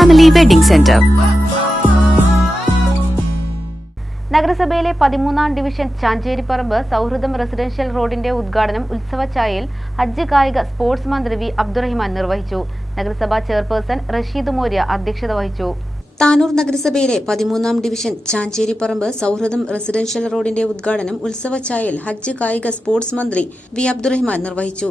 Family wedding centre നഗരസഭയിലെ പതിമൂന്നാം division ചാഞ്ചേരിപ്പറമ്പ് സൗഹൃദം റെസിഡൻഷ്യൽ റോഡിന്റെ ഉദ്ഘാടനം ഉത്സവച്ചായയിൽ ഹജ്ജ് കായിക സ്പോർട്സ് മന്ത്രി വി അബ്ദുറഹിമാൻ നിർവഹിച്ചു. നഗരസഭാ ചെയർപേഴ്സൺ റഷീദ് മോര്യ അധ്യക്ഷത വഹിച്ചു. താനൂർ നഗരസഭയിലെ പതിമൂന്നാം ഡിവിഷൻ ചാഞ്ചേരിപ്പറമ്പ് സൗഹൃദം റെസിഡൻഷ്യൽ റോഡിന്റെ ഉദ്ഘാടനം ഉത്സവച്ചായൽ ഹജ്ജ് കായിക സ്പോർട്സ് മന്ത്രി വി അബ്ദുറഹിമാൻ നിർവഹിച്ചു.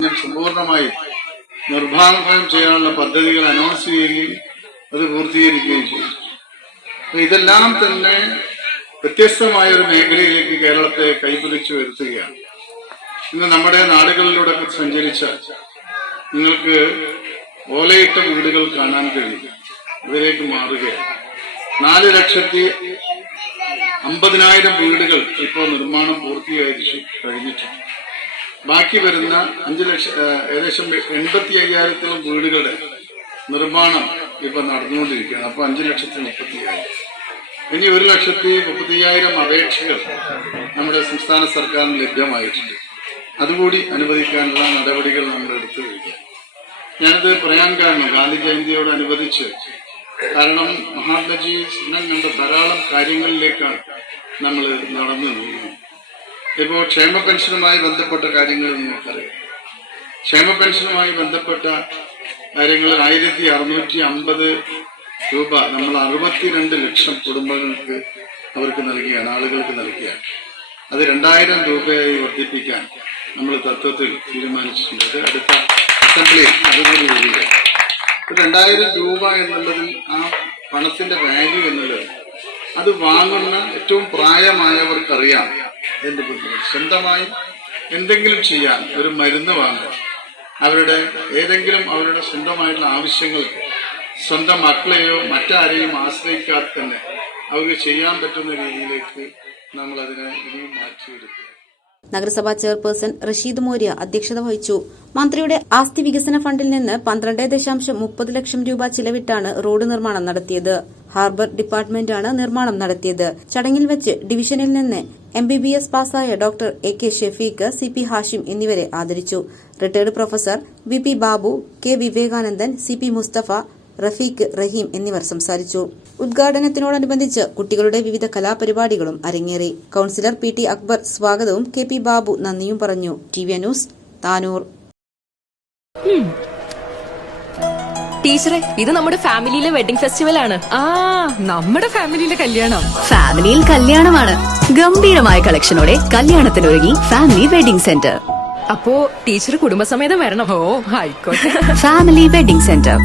ഞാൻ സമ്പൂർണമായും നിർഭാഗം ചെയ്യാനുള്ള പദ്ധതികൾ അനൗൺസ് ചെയ്യുകയും അത് പൂർത്തീകരിക്കുകയും ചെയ്യും ഇതെല്ലാം തന്നെ വ്യത്യസ്തമായ ഒരു മേഖലയിലേക്ക് കേരളത്തെ കൈപിടിച്ചു വരുത്തുകയാണ് ഇന്ന് നമ്മുടെ നാടുകളിലൂടെ സഞ്ചരിച്ച നിങ്ങൾക്ക് ഓലയിട്ട വീടുകൾ കാണാൻ കഴിയും. ഇതിലേക്ക് മാറുകയാണ്. നാല് ലക്ഷത്തി അമ്പതിനായിരം വീടുകൾ ഇപ്പോൾ നിർമ്മാണം പൂർത്തിയായി കഴിഞ്ഞിട്ടുണ്ട്. ബാക്കി വരുന്ന അഞ്ച് ലക്ഷം ഏകദേശം എൺപത്തി അയ്യായിരത്തോളം വീടുകളുടെ നിർമ്മാണം ഇപ്പൊ നടന്നുകൊണ്ടിരിക്കുകയാണ്. അപ്പൊ അഞ്ചു ലക്ഷത്തി മുപ്പത്തി അയ്യായിരം ഇനി ഒരു ലക്ഷത്തി മുപ്പത്തി അയ്യായിരം അപേക്ഷകൾ നമ്മുടെ സംസ്ഥാന സർക്കാരിന് ലഭ്യമായിട്ടുണ്ട്. അതുകൂടി അനുവദിക്കാനുള്ള നടപടികൾ നമ്മൾ എടുത്തു കഴിഞ്ഞു ഞാനത് പറയാൻ കാരണം ഗാന്ധി ജയന്തിയോടനുബന്ധിച്ച് കാരണം മഹാത്മജി സ്വപ്നം കണ്ട ധാരാളം കാര്യങ്ങളിലേക്കാണ് നമ്മൾ നടന്നു നീങ്ങുന്നത് ഇപ്പോൾ ക്ഷേമ പെൻഷനുമായി ബന്ധപ്പെട്ട കാര്യങ്ങൾ നിങ്ങൾക്കറിയാം. ക്ഷേമ പെൻഷനുമായി ബന്ധപ്പെട്ട കാര്യങ്ങൾ ആയിരത്തി അറുന്നൂറ്റി അമ്പത് രൂപ നമ്മൾ അറുപത്തിരണ്ട് ലക്ഷം കുടുംബങ്ങൾക്ക് അവർക്ക് നൽകുകയാണ് ആളുകൾക്ക് നൽകുകയാണ് അത് രണ്ടായിരം രൂപയായി വർദ്ധിപ്പിക്കാൻ നമ്മൾ തത്വത്തിൽ തീരുമാനിച്ചിട്ടുണ്ട് അടുത്ത അസംബ്ലിയിൽ അതുകൂടി വരികയാണ് രണ്ടായിരം രൂപ എന്നുള്ളതിൽ ആ പണത്തിന്റെ വാല്യൂ എന്നുള്ളത് അത് വാങ്ങുന്ന ഏറ്റവും പ്രായമായവർക്കറിയാം എന്ത് ബുദ്ധിമുട്ട് സ്വന്തമായി എന്തെങ്കിലും ചെയ്യാൻ ഒരു മരുന്ന് വാങ്ങുക. അവരുടെ ഏതെങ്കിലും അവരുടെ സ്വന്തമായിട്ടുള്ള ആവശ്യങ്ങൾ സ്വന്തം മക്കളെയോ മറ്റാരെയും ആശ്രയിക്കാതെ തന്നെ അവർക്ക് ചെയ്യാൻ പറ്റുന്ന രീതിയിലേക്ക് നമ്മൾ അതിനെ ഇനിയും മാറ്റിയെടുക്കുക. നഗരസഭാ ചെയർപേഴ്സൺ റഷീദ് മോര്യ അധ്യക്ഷത വഹിച്ചു. മന്ത്രിയുടെ ആസ്തി വികസന ഫണ്ടിൽ നിന്ന് പന്ത്രണ്ട് ദശാംശം മുപ്പത് ലക്ഷം രൂപ ചിലവിട്ടാണ് റോഡ് നിർമ്മാണം നടത്തിയത്. ഹാർബർ ഡിപ്പാർട്ട്മെന്റാണ് നിർമ്മാണം നടത്തിയത്. ചടങ്ങിൽ വെച്ച് ഡിവിഷനിൽ നിന്ന് M B B S പാസായ doctor A K Shefeek C P Hashim എന്നിവരെ ആദരിച്ചു. Retired professor V P Babu K Vivekanandan C P Musthafa Rafeeq Raheem എന്നിവർ സംസാരിച്ചു. ഉദ്ഘാടനത്തിനോടനുബന്ധിച്ച് കുട്ടികളുടെ വിവിധ കലാപരിപാടികളും അരങ്ങേറി. കൌൺസിലർ പി ടി അക്ബർ സ്വാഗതവും കെ പി ബാബു നന്ദിയും പറഞ്ഞു. T V news Tanur. ടീച്ചറെ ഇത് നമ്മുടെ ഫാമിലിയിലെ വെഡിംഗ് ഫെസ്റ്റിവൽ ആണ് ആ നമ്മുടെ ഫാമിലിയിലെ കല്യാണം. ഫാമിലിയിൽ കല്യാണമാണ്. ഗംഭീരമായ കളക്ഷനോടെ കല്യാണത്തിനൊരുങ്ങി ഫാമിലി വെഡിംഗ് സെന്റർ. അപ്പോ ടീച്ചർ കുടുംബസമേതം വരണം. ഓ ആയിക്കോട്ടെ ഫാമിലി വെഡിംഗ് സെന്റർ.